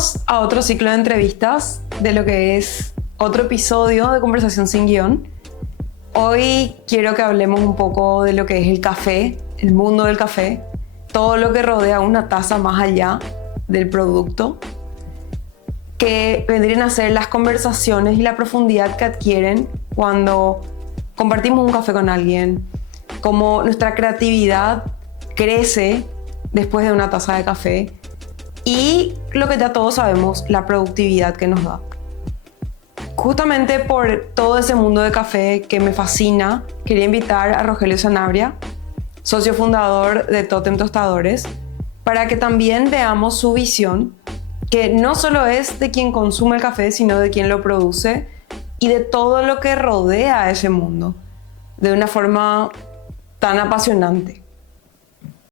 Bienvenidos a otro ciclo de entrevistas de lo que es otro episodio de Conversación sin Guión. Hoy quiero que hablemos un poco de lo que es el café, el mundo del café, todo lo que rodea una taza más allá del producto, que vendrían a ser las conversaciones y la profundidad que adquieren cuando compartimos un café con alguien, cómo nuestra creatividad crece después de una taza de café y lo que ya todos sabemos, la productividad que nos da. Justamente por todo ese mundo de café que me fascina, quería invitar a Rogelio Sanabria, socio fundador de Totem Tostadores, para que también veamos su visión, que no solo es de quien consume el café, sino de quien lo produce y de todo lo que rodea a ese mundo, de una forma tan apasionante.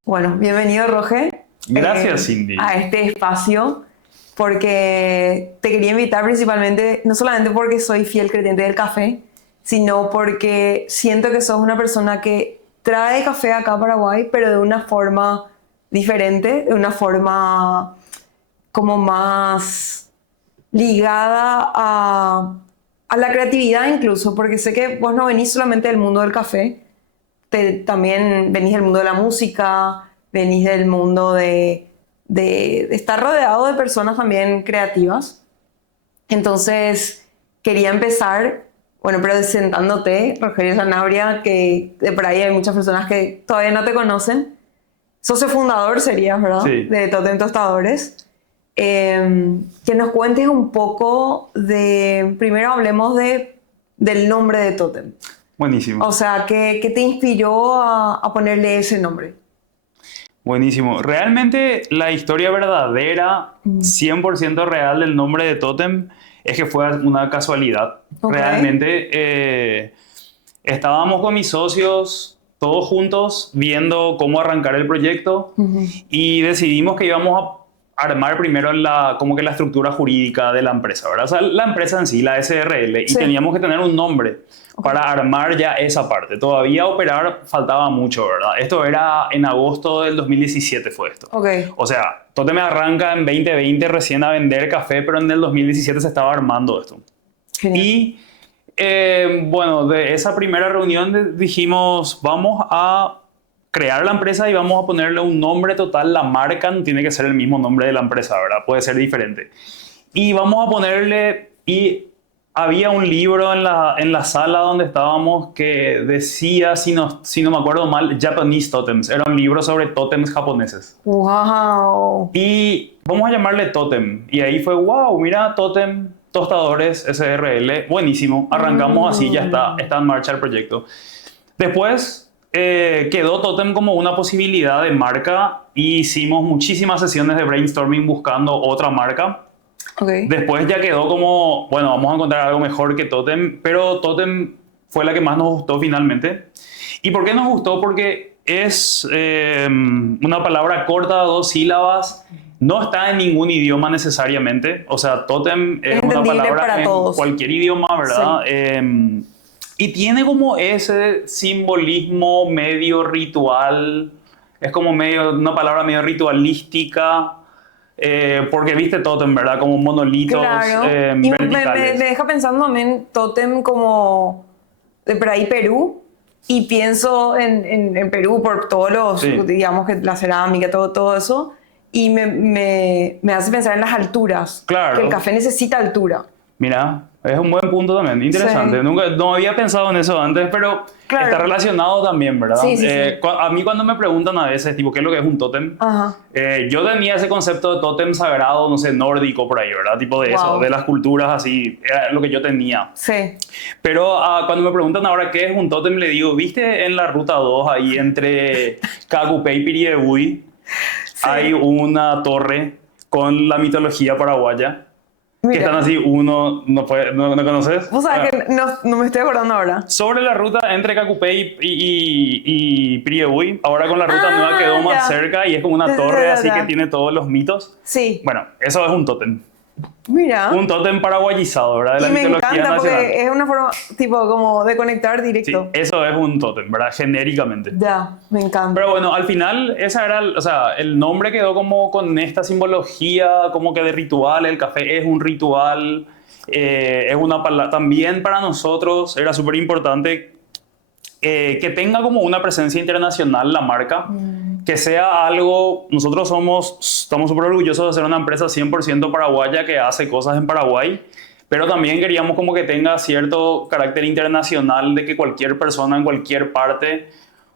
Bueno, bienvenido, Roge. Gracias, Cindy. A este espacio, porque te quería invitar principalmente, no solamente porque soy fiel creyente del café, sino porque siento que sos una persona que trae café acá a Paraguay, pero de una forma diferente, de una forma como más ligada a la creatividad incluso, porque sé que vos no venís solamente del mundo del café, también venís del mundo de la música, venís del mundo de estar rodeado de personas también creativas. Entonces, quería empezar, bueno, presentándote, Rogelio Sanabria, que de por ahí hay muchas personas que todavía no te conocen. Socio fundador serías, ¿verdad? Sí. De Totem Tostadores. Que nos cuentes un poco de... Primero hablemos del nombre de Totem. Buenísimo. O sea, ¿qué te inspiró a ponerle ese nombre? Buenísimo. Realmente la historia verdadera, 100% real del nombre de Totem, es que fue una casualidad. Okay. Realmente estábamos con mis socios, todos juntos, viendo cómo arrancar el proyecto y decidimos que íbamos a armar primero como que la estructura jurídica de la empresa, ¿verdad? O sea, la empresa en sí, la SRL, y teníamos que tener un nombre para armar ya esa parte. Todavía operar faltaba mucho, ¿verdad? Esto era en agosto del 2017 fue esto. Okay. O sea, Totem arranca en 2020 recién a vender café, pero en el 2017 se estaba armando esto. Genial. Y bueno, de esa primera reunión dijimos, vamos a crear la empresa y vamos a ponerle un nombre total. La marca no tiene que ser el mismo nombre de la empresa, ¿verdad? Puede ser diferente. Y vamos a ponerle... Y había un libro en la sala donde estábamos que decía, si no me acuerdo mal, Japanese Totems. Era un libro sobre totems japoneses. ¡Wow! Y vamos a llamarle Totem. Y ahí fue, wow, mira, Totem Tostadores SRL. Buenísimo. Arrancamos así, ya está en marcha el proyecto. Después... quedó Totem como una posibilidad de marca y hicimos muchísimas sesiones de brainstorming buscando otra marca. Okay. Después ya quedó como, bueno, vamos a encontrar algo mejor que Totem, pero Totem fue la que más nos gustó finalmente. ¿Y por qué nos gustó? Porque es una palabra corta, 2 sílabas, no está en ningún idioma necesariamente. O sea, Totem es una palabra en todos. Cualquier idioma, ¿verdad? Sí. Y tiene como ese simbolismo medio ritual, es como una palabra medio ritualística, porque viste Totem, ¿verdad? Como monolitos, claro. verticales. Me deja pensando también Totem como de por ahí Perú, y pienso en Perú por todos los, sí, digamos que la cerámica, todo eso, y me hace pensar en las alturas, claro, que el café necesita altura. Mira, es un buen punto también, interesante. Sí. No había pensado en eso antes, pero claro, está relacionado también, ¿verdad? Sí, sí, sí. A mí cuando me preguntan a veces, tipo, ¿qué es lo que es un tótem? Yo tenía ese concepto de tótem sagrado, no sé, nórdico por ahí, ¿verdad? Tipo de eso, de las culturas así, era lo que yo tenía. Sí. Pero cuando me preguntan ahora qué es un tótem, le digo, ¿viste en la ruta 2 ahí entre Cacupé y Piribebuy? Sí. Hay una torre con la mitología paraguaya. Mira. Que están así, uno no conoces. O sea, que no me estoy acordando ahora. Sobre la ruta entre Cacupé y Piribebuy, ahora con la ruta nueva quedó más cerca y es como una torre así que tiene todos los mitos. Sí. Bueno, eso es un tótem. Mira. Un tótem paraguayizado, ¿verdad? De la Y me mitología encanta nacional. porque es una forma, tipo, como de conectar Sí, directo. eso es un tótem, ¿verdad? Genéricamente. Ya, me encanta. Pero bueno, al final, esa era, o sea, el nombre quedó como con esta simbología, como que de ritual. El café es un ritual, es una palabra. También para nosotros era súper importante que tenga como una presencia internacional la marca, que sea algo, nosotros estamos súper orgullosos de ser una empresa 100% paraguaya que hace cosas en Paraguay, pero también queríamos como que tenga cierto carácter internacional de que cualquier persona en cualquier parte,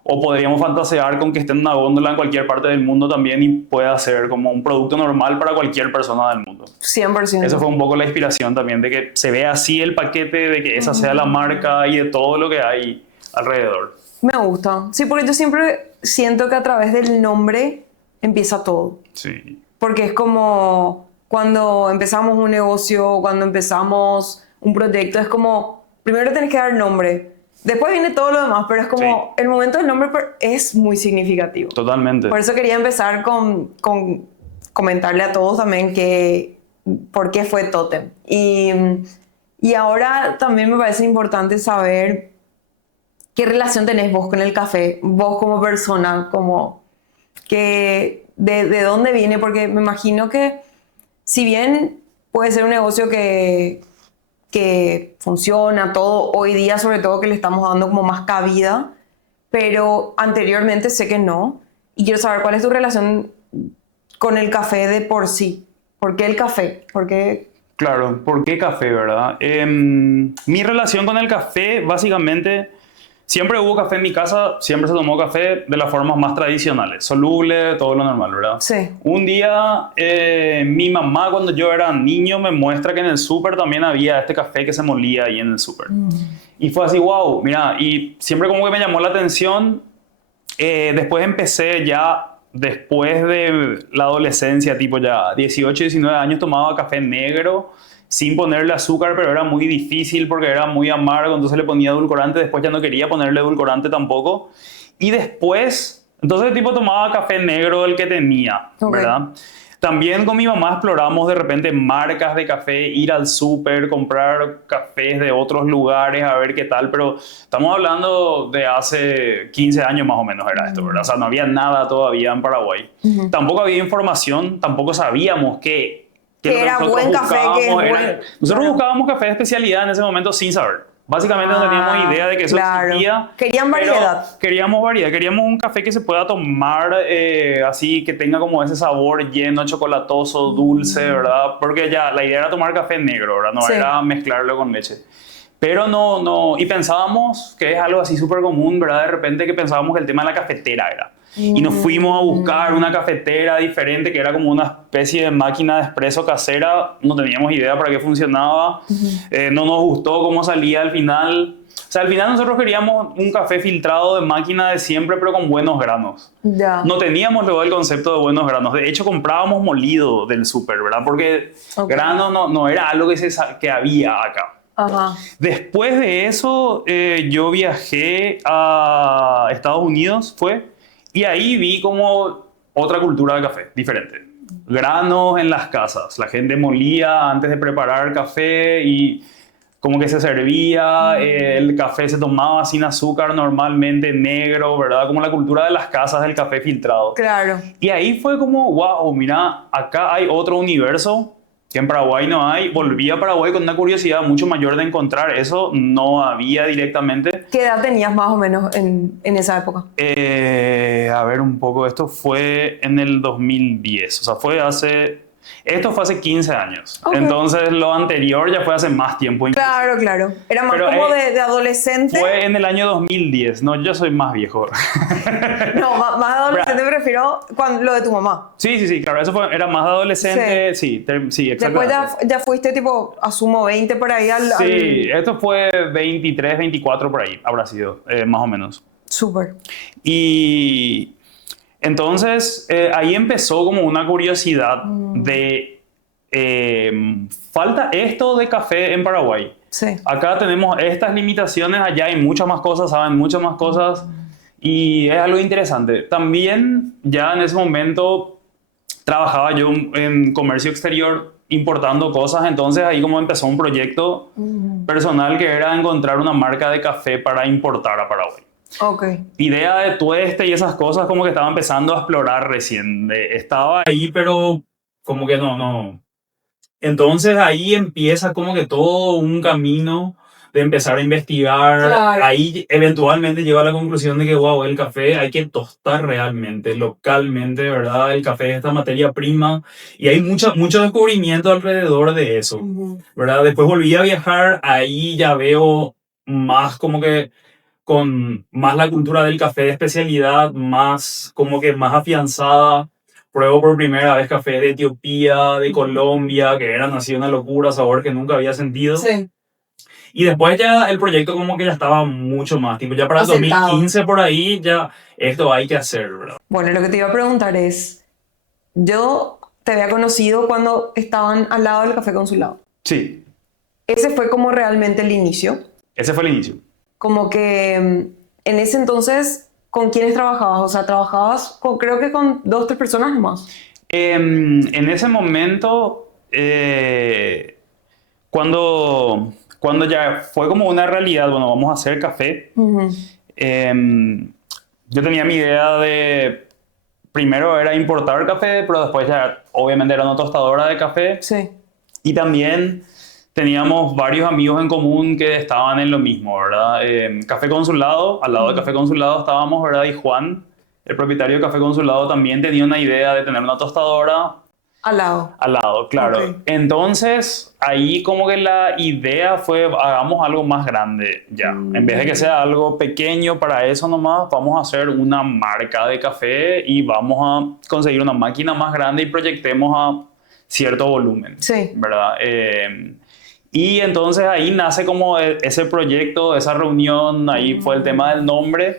o podríamos fantasear con que esté en una góndola en cualquier parte del mundo también y pueda ser como un producto normal para cualquier persona del mundo. 100%. Eso fue un poco la inspiración también, de que se vea así el paquete, de que esa sea la marca y de todo lo que hay alrededor. Me gusta. Sí, porque yo siempre siento que a través del nombre empieza todo. Sí, Porque es como cuando empezamos un negocio, cuando empezamos un proyecto, es como, primero tenés que dar nombre. Después viene todo lo demás, pero es como, el momento del nombre es muy significativo. totalmente. Por eso quería empezar con comentarle a todos también que por qué fue Totem. Y ahora también me parece importante saber qué relación tenés vos con el café, vos como persona, como que de dónde viene, porque me imagino que si bien puede ser un negocio que funciona todo hoy día, sobre todo que le estamos dando como más cabida, pero anteriormente sé que no. Y quiero saber cuál es tu relación con el café de por sí. ¿Por qué el café? ¿Por qué? Claro, ¿por qué café, verdad? Mi relación con el café, básicamente, siempre hubo café en mi casa, siempre se tomó café de las formas más tradicionales, soluble, todo lo normal, ¿verdad? Sí. Un día, mi mamá, cuando yo era niño, me muestra que en el súper también había este café que se molía ahí en el súper. Y fue así, wow, mira, y siempre como que me llamó la atención. Después empecé ya, después de la adolescencia, tipo ya 18, 19 años, tomaba café negro sin ponerle azúcar, pero era muy difícil porque era muy amargo, entonces le ponía edulcorante, después ya no quería ponerle edulcorante tampoco. Y después, entonces tipo tomaba café negro el que tenía, ¿verdad? También con mi mamá exploramos de repente marcas de café, ir al súper, comprar cafés de otros lugares, a ver qué tal, pero estamos hablando de hace 15 años más o menos era esto, ¿verdad? O sea, no había nada todavía en Paraguay. Tampoco había información, tampoco sabíamos que era buen café, nosotros buscábamos café de especialidad en ese momento sin saber. Básicamente no teníamos idea de que eso existía. Querían variedad. Queríamos variedad. Queríamos un café que se pueda tomar así, que tenga como ese sabor lleno, chocolatoso, dulce, ¿verdad? Porque ya la idea era tomar café negro, ¿verdad? No era mezclarlo con leche. Pero no, y pensábamos que es algo así súper común, ¿verdad? De repente que pensábamos que el tema de la cafetera era. Y nos fuimos a buscar una cafetera diferente que era como una especie de máquina de espresso casera. No teníamos idea para qué funcionaba. No nos gustó cómo salía al final. O sea, al final nosotros queríamos un café filtrado de máquina de siempre, pero con buenos granos. No teníamos luego el concepto de buenos granos. De hecho, comprábamos molido del súper, ¿verdad? Porque grano no era algo que había acá. Después de eso, yo viajé a Estados Unidos, y ahí vi como otra cultura de café, diferente. Granos en las casas. La gente molía antes de preparar café y como que se servía, el café se tomaba sin azúcar normalmente, negro, ¿verdad? Como la cultura de las casas del café filtrado. Claro. Y ahí fue como, wow, mira, acá hay otro universo que en Paraguay no hay. Volví a Paraguay con una curiosidad mucho mayor de encontrar eso. No había directamente. ¿Qué edad tenías más o menos en esa época? A ver un poco, esto fue en el 2010. O sea, esto fue hace 15 años. Entonces lo anterior ya fue hace más tiempo. Claro, claro. Era más como de adolescente. Fue en el año 2010. No, yo soy más viejo. No, más adolescente prefiero lo de tu mamá. Sí, claro. Eso era más adolescente. Sí, exactamente. Después ya fuiste tipo, asumo, 20 por ahí Sí, esto fue 23, 24 por ahí, habrá sido, más o menos. Súper. Y entonces ahí empezó como una curiosidad de falta esto de café en Paraguay. Sí. Acá tenemos estas limitaciones, allá hay muchas más cosas, saben muchas más cosas y es algo interesante. También ya en ese momento trabajaba yo en comercio exterior importando cosas. Entonces ahí como empezó un proyecto personal que era encontrar una marca de café para importar a Paraguay. Ok. Idea de tueste y esas cosas como que estaba empezando a explorar recién. Estaba ahí, pero como que no. Entonces ahí empieza como que todo un camino de empezar a investigar. Claro. Ahí eventualmente llego a la conclusión de que, wow, el café hay que tostar realmente, localmente, ¿verdad? El café es esta materia prima y hay mucho descubrimiento alrededor de eso, ¿verdad? Después volví a viajar, ahí ya veo más como que con más la cultura del café de especialidad, más como que más afianzada. Pruebo por primera vez café de Etiopía, de Colombia, que eran así una locura, sabor que nunca había sentido. Sí. Y después ya el proyecto como que ya estaba mucho más, tipo ya para el Asentado. 2015 por ahí ya esto hay que hacer, ¿verdad? Bueno, lo que te iba a preguntar es, yo te había conocido cuando estaban al lado del Café Consulado. Sí, Ese fue como realmente el inicio. ese fue el inicio. Como que en ese entonces, ¿con quiénes trabajabas? O sea, trabajabas creo que con 2 o 3 personas nomás. En ese momento, cuando ya fue como una realidad, bueno, vamos a hacer café, yo tenía mi idea de, primero era importar café, pero después ya obviamente era una tostadora de café. Sí. Y también teníamos varios amigos en común que estaban en lo mismo, ¿verdad? Café Consulado, al lado de Café Consulado estábamos, ¿verdad? Y Juan, el propietario de Café Consulado, también tenía una idea de tener una tostadora Al lado. al lado, claro. Ok. Entonces, ahí como que la idea fue, hagamos algo más grande ya. En vez de que sea algo pequeño para eso nomás, vamos a hacer una marca de café y vamos a conseguir una máquina más grande y proyectemos a cierto volumen, Sí. ¿verdad? Y entonces ahí nace como ese proyecto, esa reunión, ahí fue el tema del nombre.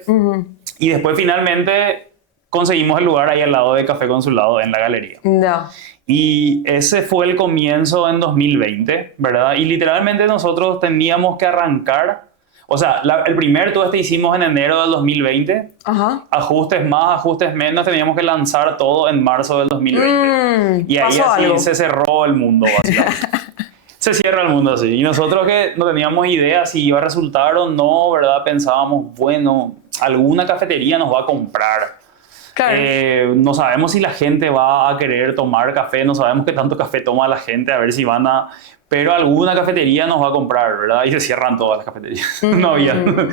Y después finalmente conseguimos el lugar ahí al lado de Café Consulado en la galería. Ya. Y ese fue el comienzo en 2020, ¿verdad? Y literalmente nosotros teníamos que arrancar, o sea, el primer tueste hicimos en enero del 2020, Ajá. ajustes más, ajustes menos, teníamos que lanzar todo en marzo del 2020. Y ahí pasó así algo. se cerró el mundo, básicamente. Se cierra el mundo así. Y nosotros que no teníamos idea si iba a resultar o no, ¿verdad? Pensábamos, bueno, alguna cafetería nos va a comprar. Claro. No sabemos si la gente va a querer tomar café, no sabemos qué tanto café toma la gente, a ver si van a... Pero alguna cafetería nos va a comprar, ¿verdad? Y se cierran todas las cafeterías. No habían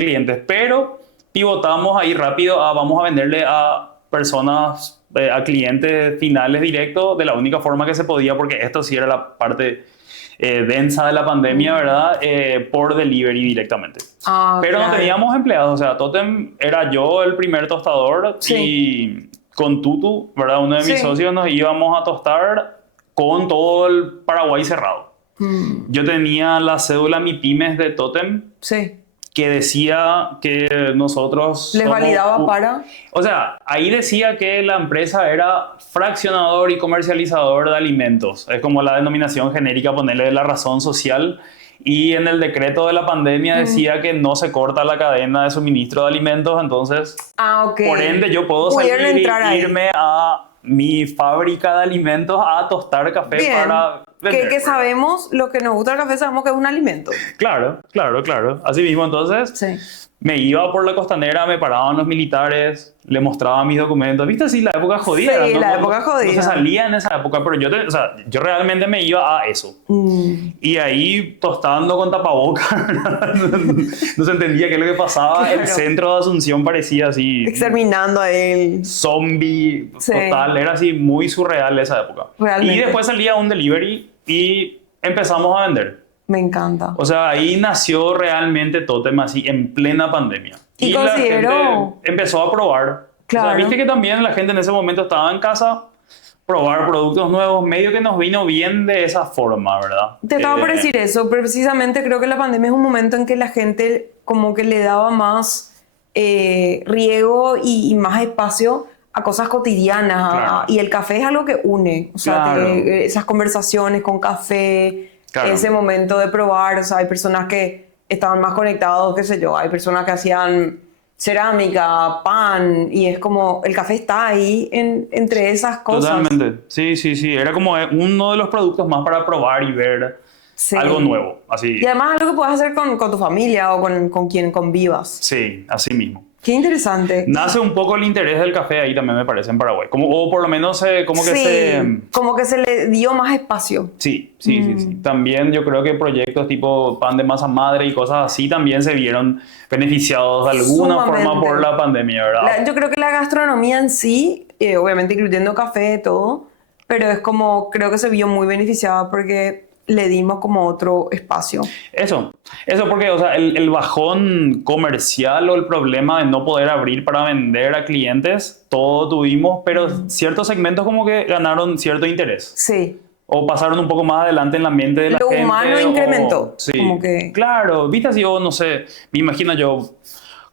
clientes. Pero pivotamos ahí rápido a vamos a venderle a personas, a clientes finales directos de la única forma que se podía, porque esto sí era la parte densa de la pandemia, ¿verdad? Por delivery directamente. Pero Claro. no teníamos empleados, o sea, Totem era yo el primer tostador y con Tutu, ¿verdad? Uno de mis socios, nos íbamos a tostar con todo el Paraguay cerrado. Yo tenía la cédula MIPYMES de Totem Sí. que decía que nosotros... ¿Les validaba para? O sea, ahí decía que la empresa era fraccionador y comercializador de alimentos. Es como la denominación genérica, ponerle de la razón social. Y en el decreto de la pandemia decía que no se corta la cadena de suministro de alimentos. Entonces, Ok. por ende, yo puedo Pudieron salir entrar e ahí. irme a mi fábrica de alimentos a tostar café Bien. para vender. Que ¿verdad? sabemos, lo que nos gusta del café, sabemos que es un alimento. Claro. Así mismo, entonces, Sí. me iba por la costanera, me paraban los militares, le mostraba mis documentos. ¿Viste? Sí, la época jodida. Sí, ¿no? la época No jodida. se salía en esa época, pero yo realmente me iba a eso. Y ahí tostando con tapabocas, no se entendía qué es lo que pasaba. Claro. El centro de Asunción parecía así... Exterminando a él. zombie Sí. total, era así muy surreal esa época. Realmente. Y después salía un delivery y empezamos a vender. Me encanta. O sea, ahí nació realmente Totem así en plena pandemia. Y la considero- gente empezó a probar. Claro. O sea, viste que también la gente en ese momento estaba en casa, probar productos nuevos, medio que nos vino bien de esa forma, ¿verdad? Te estaba por decir eso, pero precisamente creo que la pandemia es un momento en que la gente como que le daba más riego y más espacio a cosas cotidianas. Claro. Y el café es algo que une. O sea, Claro. esas conversaciones con café, Claro. ese momento de probar. O sea, hay personas que estaban más conectados, qué sé yo. Hay personas que hacían cerámica, pan, y es como el café está ahí entre esas cosas. Totalmente. Sí, sí, sí. Era como uno de los productos más para probar y ver Sí. algo nuevo. Así. Y además algo que puedes hacer con tu familia o con quien convivas. Sí, así mismo. Qué interesante. Nace un poco el interés del café ahí también, me parece, en Paraguay. Como, o por lo menos como que Sí, como que se le dio más espacio. Sí, sí, sí, sí. También yo creo que proyectos tipo pan de masa madre y cosas así también se vieron beneficiados de alguna forma Sumamente. por la pandemia, ¿verdad? Yo creo que la gastronomía en sí, obviamente incluyendo café, todo, pero es como, creo que se vio muy beneficiada porque le dimos como otro espacio. Eso porque, o sea, el bajón comercial o el problema de no poder abrir para vender a clientes, todo tuvimos, pero ciertos segmentos como que ganaron cierto interés. Sí. O pasaron un poco más adelante en la mente de la Lo gente. humano incrementó. Sí, Como que... claro, viste así, yo no sé, me imagino yo,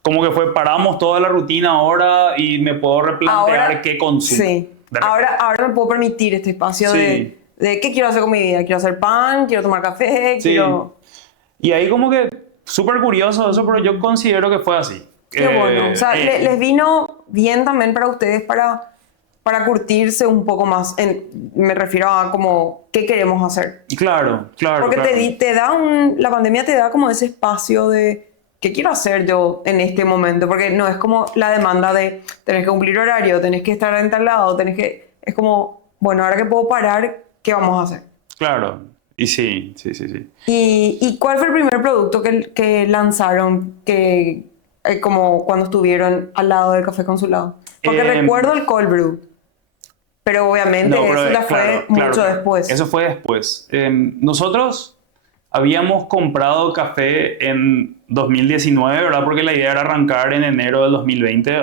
como que fue, paramos toda la rutina ahora y me puedo replantear qué consumo. Sí. De repente. Ahora me puedo permitir este espacio Sí. de qué quiero hacer con mi vida. Quiero hacer pan, quiero tomar café, Sí. quiero... Y ahí como que, súper curioso eso, pero yo considero que fue así. Qué bueno. O sea, les vino bien también para ustedes para curtirse un poco más. Me refiero a como, ¿qué queremos hacer? Claro, claro. Porque claro. te da la pandemia te da como ese espacio de, ¿qué quiero hacer yo en este momento? Porque no es como la demanda de, tenés que cumplir horario, tenés que estar en tal lado, es como, bueno, ahora que puedo parar, ¿qué vamos a hacer? Claro, y sí, sí, sí, sí. ¿Y cuál fue el primer producto que lanzaron como cuando estuvieron al lado del Café Consulado? Porque recuerdo el cold brew, pero obviamente No, pero, eso ya fue mucho después. Eso fue después. Nosotros habíamos comprado café en 2019, ¿verdad? Porque la idea era arrancar en enero del 2020,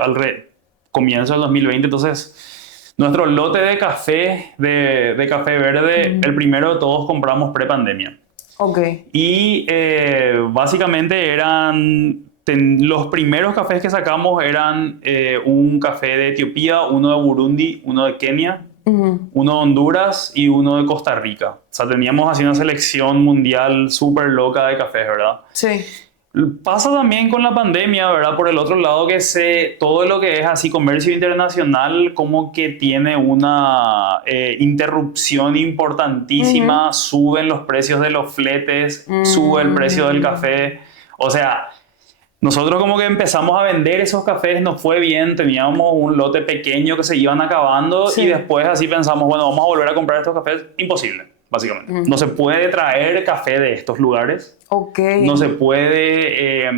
comienzo del 2020. Entonces, nuestro lote de café, de café verde, el primero de todos compramos pre-pandemia. Ok. Y básicamente los primeros cafés que sacamos eran un café de Etiopía, uno de Burundi, uno de Kenia, uno de Honduras y uno de Costa Rica. O sea, teníamos así una selección mundial súper loca de cafés, ¿verdad? Sí. Pasa también con la pandemia, ¿verdad? Por el otro lado que todo lo que es así comercio internacional como que tiene una interrupción importantísima, suben los precios de los fletes, sube el precio del café, o sea, nosotros como que empezamos a vender esos cafés, nos fue bien, teníamos un lote pequeño que se iban acabando y después así pensamos, bueno, vamos a volver a comprar estos cafés, imposible. Básicamente. No se puede traer café de estos lugares. Ok. No se puede...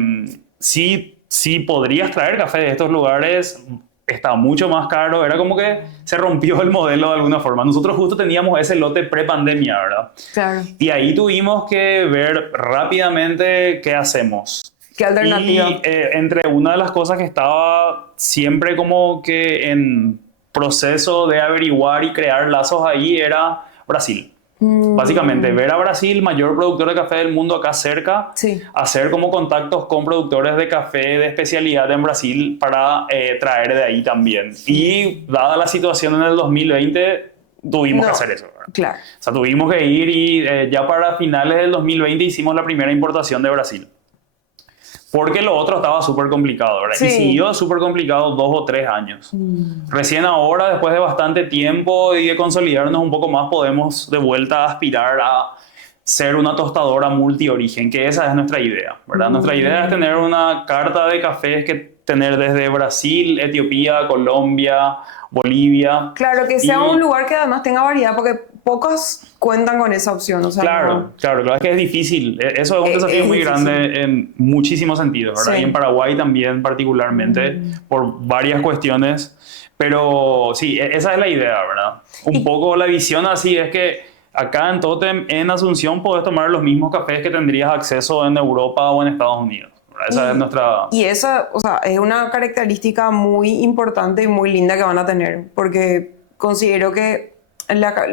sí podrías traer café de estos lugares, está mucho más caro. Era como que se rompió el modelo de alguna forma. Nosotros justo teníamos ese lote pre-pandemia, ¿verdad? Claro. Y ahí tuvimos que ver rápidamente qué hacemos. ¿Qué alternativa? Y entre una de las cosas que estaba siempre como que en proceso de averiguar y crear lazos ahí era Brasil. Básicamente, ver a Brasil, mayor productor de café del mundo acá cerca, hacer como contactos con productores de café de especialidad en Brasil para traer de ahí también. Y dada la situación en el 2020, tuvimos que hacer eso, ¿verdad? Claro. O sea, tuvimos que ir y ya para finales del 2020 hicimos la primera importación de Brasil. Porque lo otro estaba súper complicado, ¿verdad? Sí. Y siguió súper complicado 2 o 3 años. Recién ahora, después de bastante tiempo y de consolidarnos un poco más, podemos de vuelta aspirar a ser una tostadora multiorigen, que esa es nuestra idea, ¿verdad? Nuestra idea es tener una carta de cafés que tener desde Brasil, Etiopía, Colombia, Bolivia. Claro, que sea un lugar que además tenga variedad, porque pocos cuentan con esa opción. O sea, claro, es que es difícil. Eso es un desafío muy grande en muchísimos sentidos, ¿verdad? Y en Paraguay también particularmente, por varias cuestiones. Pero sí, esa es la idea, ¿verdad? Un poco la visión así es que acá en Totem, en Asunción, podés tomar los mismos cafés que tendrías acceso en Europa o en Estados Unidos. Esa es nuestra... Y esa, o sea, es una característica muy importante y muy linda que van a tener, porque considero que,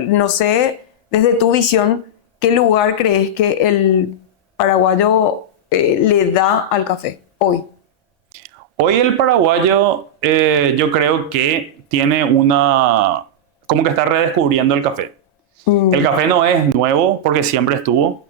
no sé, desde tu visión, ¿qué lugar crees que el paraguayo le da al café hoy? Hoy el paraguayo yo creo que tiene como que está redescubriendo el café. El café no es nuevo porque siempre estuvo,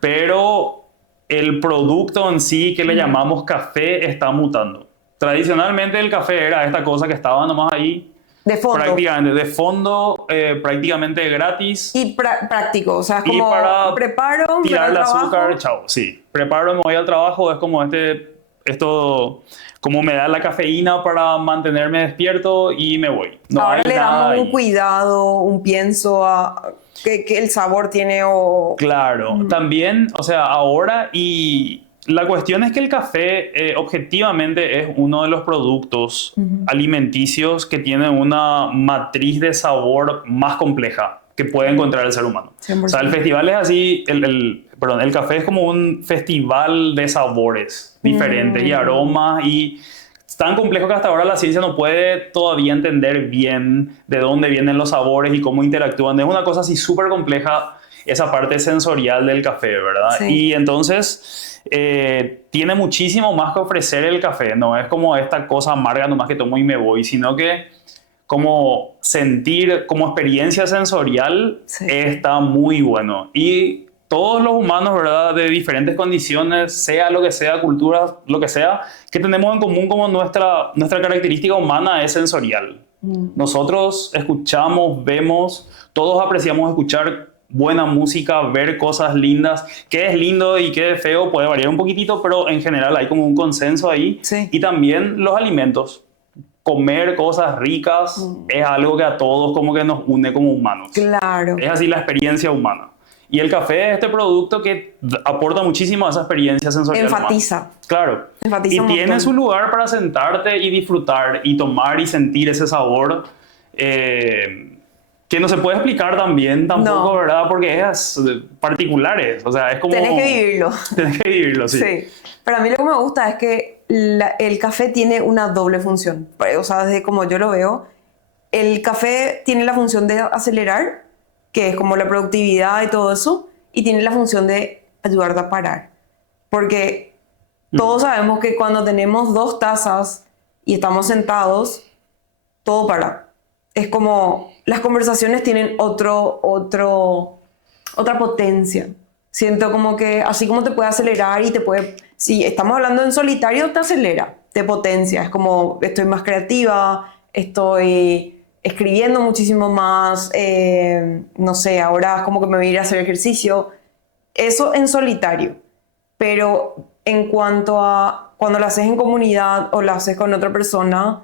pero el producto en sí que le llamamos café está mutando. Tradicionalmente el café era esta cosa que estaba nomás ahí, De fondo. prácticamente de fondo, prácticamente gratis. Y práctico, o sea, es Y como para preparo, me voy tirar al el trabajo. azúcar, chao, sí. Preparo, me voy al trabajo, es como esto, como me da la cafeína para mantenerme despierto y me voy. No Ahora hay le nada damos un ahí. cuidado, un pienso a que el sabor tiene o... Claro, también, o sea, ahora y la cuestión es que el café objetivamente es uno de los productos alimenticios que tiene una matriz de sabor más compleja que puede encontrar el ser humano. 100%. O sea, el festival es así, perdón, el café es como un festival de sabores diferentes y aromas y es tan complejo que hasta ahora la ciencia no puede todavía entender bien de dónde vienen los sabores y cómo interactúan. Es una cosa así súper compleja esa parte sensorial del café, ¿verdad? Sí. Y entonces tiene muchísimo más que ofrecer el café. No es como esta cosa amarga nomás que tomo y me voy, sino que como sentir, como experiencia sensorial, Sí. está muy bueno. Y todos los humanos, ¿verdad? De diferentes condiciones, sea lo que sea, cultura, lo que sea, que tenemos en común como nuestra característica humana es sensorial. Nosotros escuchamos, vemos, todos apreciamos escuchar buena música, ver cosas lindas. Qué es lindo y qué es feo puede variar un poquitito, pero en general hay como un consenso ahí. Sí. Y también los alimentos. Comer cosas ricas es algo que a todos como que nos une como humanos. Claro. Es así la experiencia humana. Y el café es este producto que aporta muchísimo a esa experiencia sensorial Enfatiza. humana. Claro. Enfatiza Y un tiene montón. su lugar para sentarte y disfrutar y tomar y sentir ese sabor que no se puede explicar también tampoco, No. ¿verdad? Porque es particulares. O sea, es como... Tenés que vivirlo. Tenés que vivirlo, sí. Sí. Pero a mí lo que me gusta es que el café tiene una doble función. O sea, desde como yo lo veo, el café tiene la función de acelerar, que es como la productividad y todo eso, y tiene la función de ayudarte a parar. Porque todos sabemos que cuando tenemos 2 tazas y estamos sentados, todo para. Es como las conversaciones tienen otra potencia. Siento como que así como te puede acelerar y te puede... Si estamos hablando en solitario, te acelera, te potencia. Es como estoy más creativa, estoy escribiendo muchísimo más, no sé, ahora es como que me voy a ir a hacer ejercicio. Eso en solitario. Pero en cuanto a cuando lo haces en comunidad o lo haces con otra persona,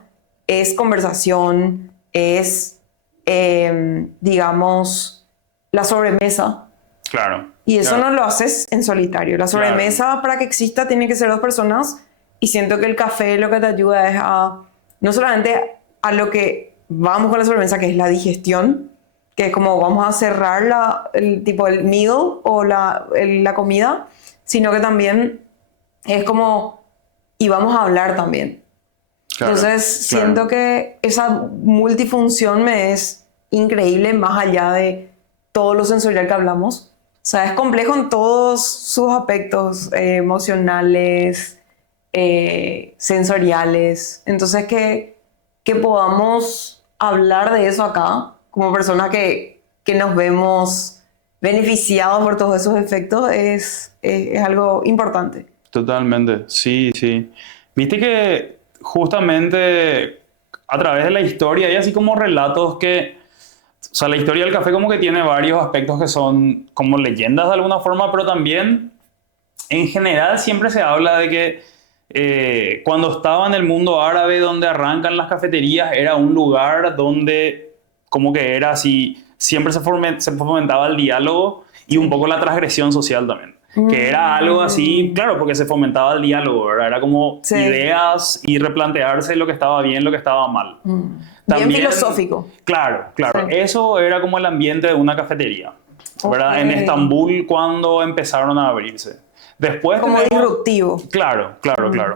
es conversación, es, digamos, la sobremesa. Claro. Y eso claro. no lo haces en solitario. La sobremesa, para que exista, tiene que ser 2 personas. Y siento que el café lo que te ayuda es a, no solamente a lo que vamos con la sobremesa, que es la digestión, que es como vamos a cerrar el meal o la comida, sino que también es como, y vamos a hablar también. Claro, Entonces, claro. siento que esa multifunción me es increíble, más allá de todo lo sensorial que hablamos. O sea, es complejo en todos sus aspectos emocionales, sensoriales. Entonces, que podamos hablar de eso acá, como personas que nos vemos beneficiados por todos esos efectos, es algo importante. Totalmente, sí, sí. Viste que justamente a través de la historia hay así como relatos que, o sea, la historia del café como que tiene varios aspectos que son como leyendas de alguna forma, pero también en general siempre se habla de que cuando estaba en el mundo árabe donde arrancan las cafeterías era un lugar donde como que era así, siempre se fomentaba el diálogo y un poco la transgresión social también. Que era algo así, claro, porque se fomentaba el diálogo, ¿verdad? Era como Sí. ideas y replantearse lo que estaba bien, lo que estaba mal. Bien filosófico. Claro, claro. Sí. Eso era como el ambiente de una cafetería, ¿verdad? Ok. En Estambul cuando empezaron a abrirse. Después Como disruptivo. Claro, claro, claro.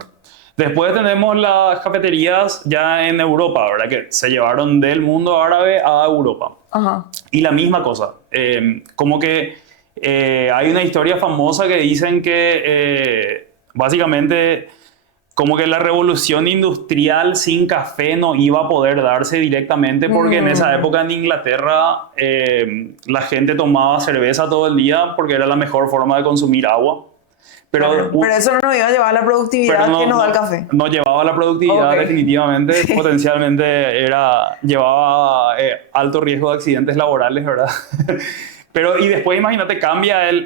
Después tenemos las cafeterías ya en Europa, ¿verdad? Que se llevaron del mundo árabe a Europa. Ajá. Y la misma cosa, como que hay una historia famosa que dicen que básicamente como que la revolución industrial sin café no iba a poder darse directamente porque en esa época en Inglaterra la gente tomaba cerveza todo el día porque era la mejor forma de consumir agua. Pero, Pero eso no nos iba a llevar a la productividad que nos da el café. No llevaba la productividad, Ok. definitivamente. Potencialmente llevaba alto riesgo de accidentes laborales, ¿verdad? Pero, y después, imagínate, cambia el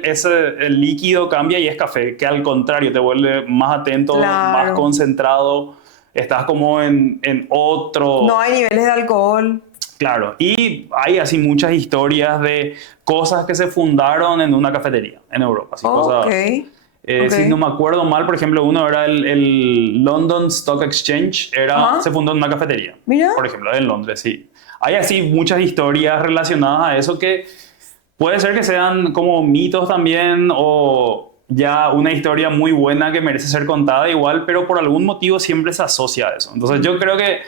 líquido, cambia y es café, que al contrario, te vuelve más atento, Claro. más concentrado, estás como en otro... No hay niveles de alcohol. Claro, y hay así muchas historias de cosas que se fundaron en una cafetería en Europa. Así, cosas, Ok. Ok. si no me acuerdo mal, por ejemplo, uno era el London Stock Exchange, Ajá. se fundó en una cafetería. Mira. Por ejemplo, en Londres, sí. Hay así muchas historias relacionadas a eso que puede ser que sean como mitos también o ya una historia muy buena que merece ser contada igual, pero por algún motivo siempre se asocia a eso. Entonces yo creo que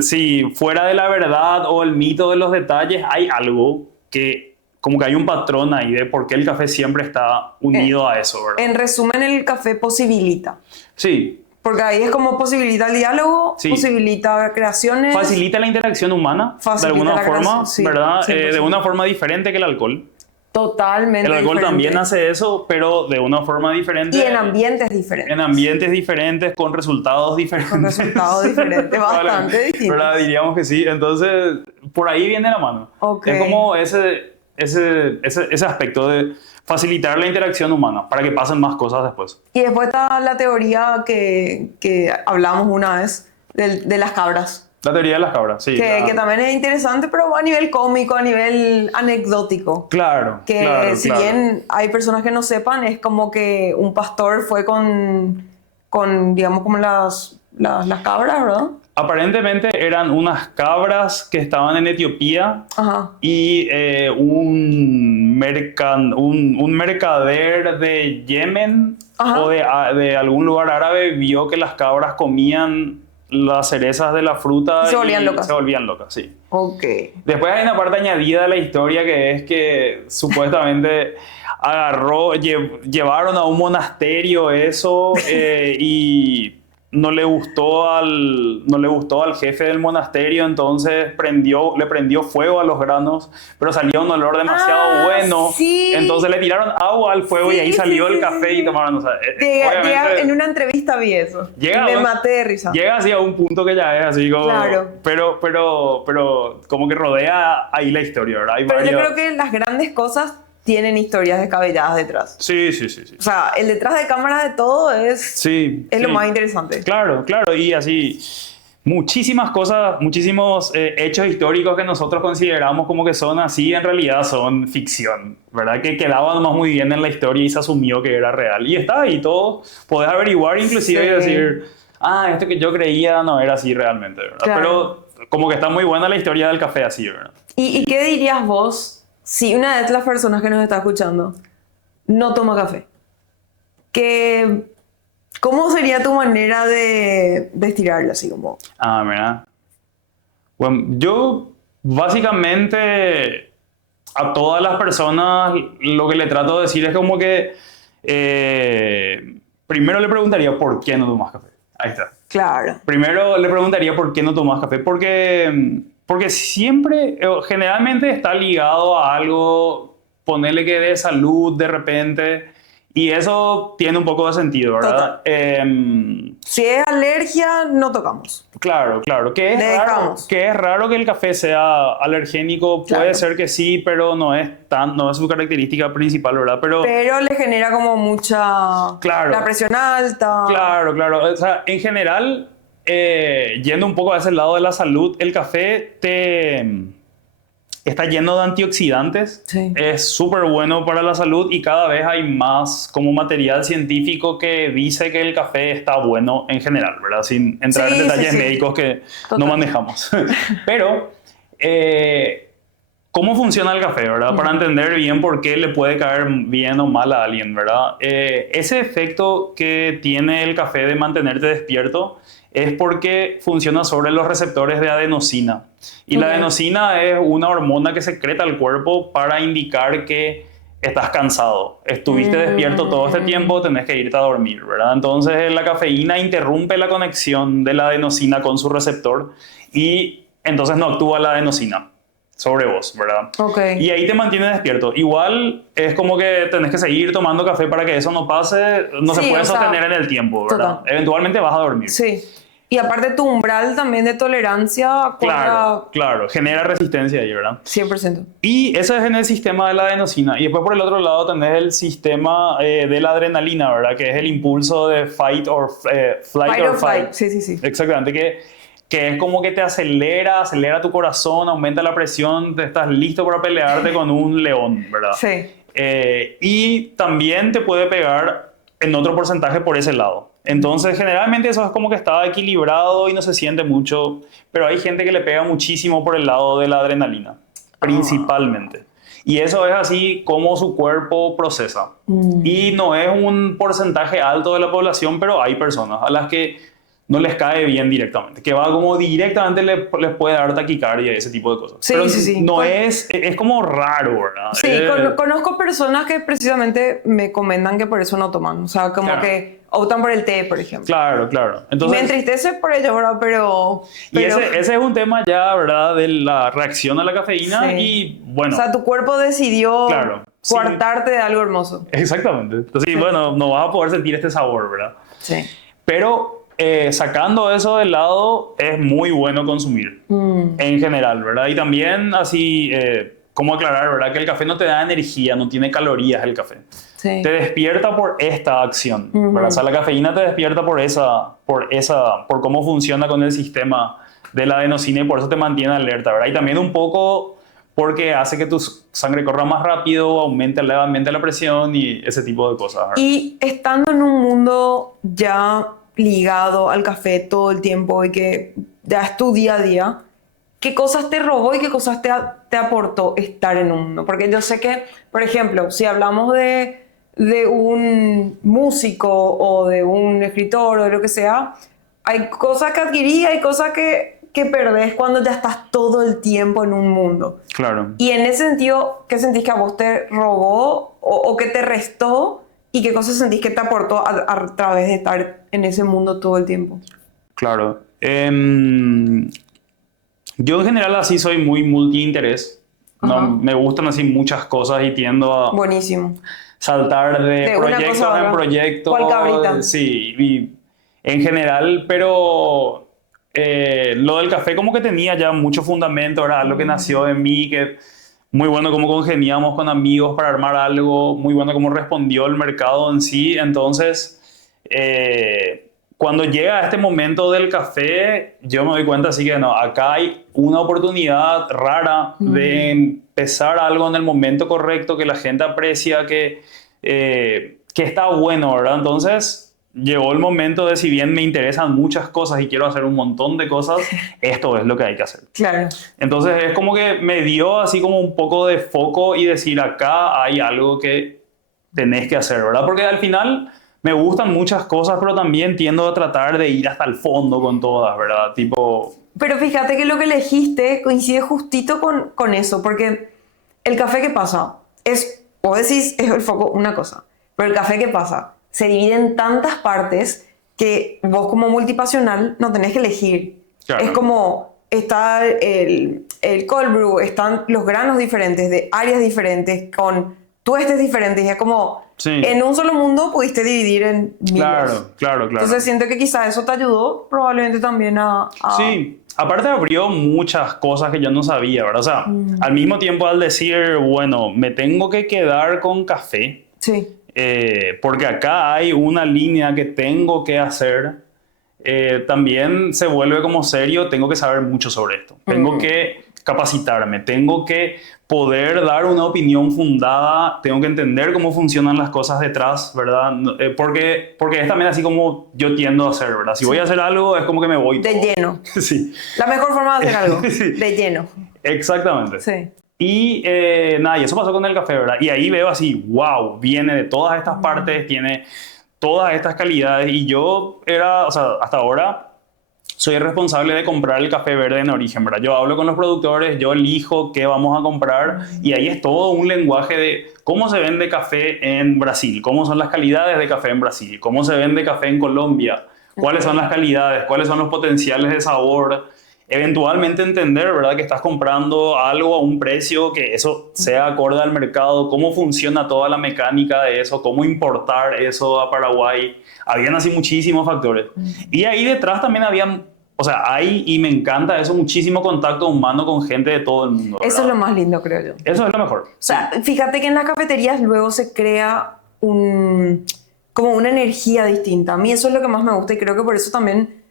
si fuera de la verdad o el mito de los detalles, hay algo que como que hay un patrón ahí de por qué el café siempre está unido a eso, ¿verdad? En resumen, el café posibilita. Sí, Porque ahí es como posibilita el diálogo, Sí. posibilita creaciones. facilita la interacción humana Facilita de alguna la forma, creación, sí, ¿verdad? 100%. De una forma diferente que el alcohol. Totalmente El alcohol diferente. también hace eso, pero de una forma diferente. Y en ambientes diferentes. En ambientes diferentes, con resultados diferentes. Con resultados diferentes, bastante distintos. ¿Verdad? Diríamos que sí. Entonces, por ahí viene la mano. Ok. Es como ese aspecto de facilitar la interacción humana para que pasen más cosas después. Y después está la teoría que hablamos una vez de las cabras. La teoría de las cabras, sí. Que también es interesante, pero a nivel cómico, a nivel anecdótico. Claro, Que claro, si claro. bien hay personas que no sepan, es como que un pastor fue con digamos, como las cabras, ¿verdad? Aparentemente eran unas cabras que estaban en Etiopía Ajá. y un mercader de Yemen Ajá. o de algún lugar árabe vio que las cabras comían las cerezas de la fruta Y se volvían locas. Se volvían locas, sí. Ok. Después hay una parte añadida de la historia que es que supuestamente llevaron a un monasterio eso y no le gustó al jefe del monasterio, entonces le prendió fuego a los granos, pero salía un olor demasiado bueno, sí. entonces le tiraron agua al fuego y ahí Sí, salió sí, el sí, café sí. y tomaron, o sea, obviamente, En una entrevista vi eso. Llega y me a un- maté de risa. llega así a un punto que ya es así como, Claro. pero como que rodea ahí la historia, ¿verdad? Hay Pero yo varios- creo que las grandes cosas tienen historias descabelladas detrás. Sí, sí, sí, sí. O sea, el detrás de cámaras de todo es Sí, lo sí. más interesante. Claro, claro, y así muchísimas cosas, muchísimos hechos históricos que nosotros consideramos como que son así, en realidad son ficción, ¿verdad? Que quedaban nomás muy bien en la historia y se asumió que era real. Y está ahí todo, podés averiguar inclusive Sí. y decir, esto que yo creía no era así realmente, ¿verdad? Claro. Pero como que está muy buena la historia del café así, ¿verdad? ¿Y qué dirías vos si una de las personas que nos está escuchando no toma café? ¿Cómo sería tu manera de estirarlo así como? Mira. Bueno, yo básicamente a todas las personas lo que le trato de decir es como que primero le preguntaría por qué no tomas café. Ahí está. Claro. Primero le preguntaría por qué no tomas café, porque siempre, generalmente está ligado a algo, ponerle que de salud de repente, y eso tiene un poco de sentido, ¿verdad? Si es alergia, no tocamos. Claro, claro. Que es, Le raro, dejamos. que es raro que el café sea alergénico. Claro. Puede ser que sí, pero no es su característica principal, ¿verdad? Pero le genera como mucha... Claro. La presión alta. Claro, claro. O sea, en general, yendo un poco a ese lado de la salud, el café está lleno de antioxidantes. Sí. Es súper bueno para la salud y cada vez hay más como material científico que dice que el café está bueno en general, ¿verdad? Sin entrar Sí, en detalles sí, sí. médicos que Total. no manejamos. Pero, ¿cómo funciona el café, verdad? Para entender bien por qué le puede caer bien o mal a alguien, ¿verdad? Ese efecto que tiene el café de mantenerte despierto es porque funciona sobre los receptores de adenosina. Y la Ok. adenosina es una hormona que secreta el cuerpo para indicar que estás cansado. Estuviste despierto todo este tiempo, tenés que irte a dormir, ¿verdad? Entonces la cafeína interrumpe la conexión de la adenosina con su receptor y entonces no actúa la adenosina. sobre vos, ¿verdad? Ok. Y ahí te mantiene despierto. Igual es como que tenés que seguir tomando café para que eso no pase, no Sí, se puede o sea, sostener en el tiempo, ¿verdad? total. Eventualmente vas a dormir. Sí. Y aparte tu umbral también de tolerancia acorda Claro, genera resistencia ahí, ¿verdad? 100%. Y eso es en el sistema de la adenosina. Y después por el otro lado tenés el sistema de la adrenalina, ¿verdad? Que es el impulso de flight or fight. Sí. Exactamente, que es como que te acelera tu corazón, aumenta la presión, te estás listo para pelearte con un león, ¿verdad? Sí. Y también te puede pegar en otro porcentaje por ese lado. Entonces, generalmente eso es como que está equilibrado y no se siente mucho, pero hay gente que le pega muchísimo por el lado de la adrenalina, principalmente. Y eso es así como su cuerpo procesa. Y no es un porcentaje alto de la población, pero hay personas a las que no les cae bien directamente, que va como directamente les puede dar taquicardia y ese tipo de cosas. Sí, pero sí. no es como raro, ¿verdad? Sí, conozco personas que precisamente me comentan que por eso no toman. O sea, como Claro. que optan por el té, por ejemplo. Claro. Me Entonces, entristece por ello, ¿verdad? Pero y ese es un tema ya, ¿verdad? De la reacción a la cafeína Sí. y bueno. O sea, tu cuerpo decidió Claro, sí. coartarte de algo hermoso. Exactamente. Entonces, Sí. bueno, no vas a poder sentir este sabor, ¿verdad? Sí. Pero sacando eso de lado, es muy bueno consumir en general, ¿verdad? Y también así, ¿cómo aclarar, verdad? Que el café no te da energía, no tiene calorías el café. Sí. Te despierta por esta acción, ¿verdad? O sea, la cafeína te despierta por cómo funciona con el sistema de la adenosina y por eso te mantiene alerta, ¿verdad? Y también un poco porque hace que tu sangre corra más rápido, aumente levemente la presión y ese tipo de cosas, ¿verdad? Y estando en un mundo ya ligado al café todo el tiempo y que ya es tu día a día, ¿qué cosas te robó y qué cosas te aportó estar en un mundo? Porque yo sé que, por ejemplo, si hablamos de un músico o de un escritor o de lo que sea, hay cosas que adquirí, hay cosas que perdés cuando ya estás todo el tiempo en un mundo. Claro. Y en ese sentido, ¿qué sentís que a vos te robó o que te restó? ¿Y qué cosas sentís que te aportó a través de estar en ese mundo todo el tiempo? Claro. Yo en general así soy muy multiinterés. Ajá. No, me gustan así muchas cosas y tiendo a Buenísimo. saltar de una proyectos cosa a en otra. proyectos. ¿Cuál cabrita? Sí, y en general, pero lo del café como que tenía ya mucho fundamento, era algo que nació de mí, que muy bueno como congeniamos con amigos para armar algo, muy bueno como respondió el mercado en sí. Entonces, cuando llega este momento del café, yo me doy cuenta así que no, acá hay una oportunidad rara de empezar algo en el momento correcto, que la gente aprecia, que está bueno, ¿verdad? Entonces, llegó el momento de, si bien me interesan muchas cosas y quiero hacer un montón de cosas, esto es lo que hay que hacer. Claro. Entonces es como que me dio así como un poco de foco y decir, acá hay algo que tenés que hacer, ¿verdad? Porque al final me gustan muchas cosas, pero también tiendo a tratar de ir hasta el fondo con todas, ¿verdad? Tipo... Pero fíjate que lo que elegiste coincide justito con eso, porque el café, ¿qué pasa? Vos decís, es el foco, una cosa, pero el café, ¿qué pasa? Se divide en tantas partes que vos como multipasional no tenés que elegir. Claro. Es como está el cold brew, están los granos diferentes, de áreas diferentes, con tuestes diferentes, y es como Sí. en un solo mundo pudiste dividir en miles. Claro. Entonces siento que quizás eso te ayudó probablemente también a... Sí, aparte abrió muchas cosas que yo no sabía, ¿verdad? O sea, al mismo tiempo al decir, bueno, me tengo que quedar con café, Sí. porque acá hay una línea que tengo que hacer, también se vuelve como serio, tengo que saber mucho sobre esto, tengo que capacitarme, tengo que poder dar una opinión fundada, tengo que entender cómo funcionan las cosas detrás, ¿verdad? Porque es también así como yo tiendo a hacer, ¿verdad? Si voy a hacer algo es como que me voy De todo. lleno. Sí, La mejor forma de hacer algo. Sí. De lleno. exactamente. Sí. Y nada, y eso pasó con el café, ¿verdad? Y ahí veo así, wow, viene de todas estas partes, tiene todas estas calidades. Y yo era, o sea, hasta ahora soy responsable de comprar el café verde en origen, ¿verdad? Yo hablo con los productores, yo elijo qué vamos a comprar y ahí es todo un lenguaje de cómo se vende café en Brasil, cómo son las calidades de café en Brasil, cómo se vende café en Colombia, cuáles son las calidades, cuáles son los potenciales de sabor. eventualmente entender, ¿verdad? Que estás comprando algo a un precio que eso sea acorde al mercado, cómo funciona toda la mecánica de eso, cómo importar eso a Paraguay. Habían así muchísimos factores. Y ahí detrás también habían, o sea, hay, y me encanta eso, muchísimo contacto humano con gente de todo el mundo, ¿verdad? Eso es lo más lindo, creo yo. Eso es lo mejor. O sea, fíjate que en las cafeterías luego se crea como una energía distinta. A mí eso es lo que más me gusta y creo que por eso también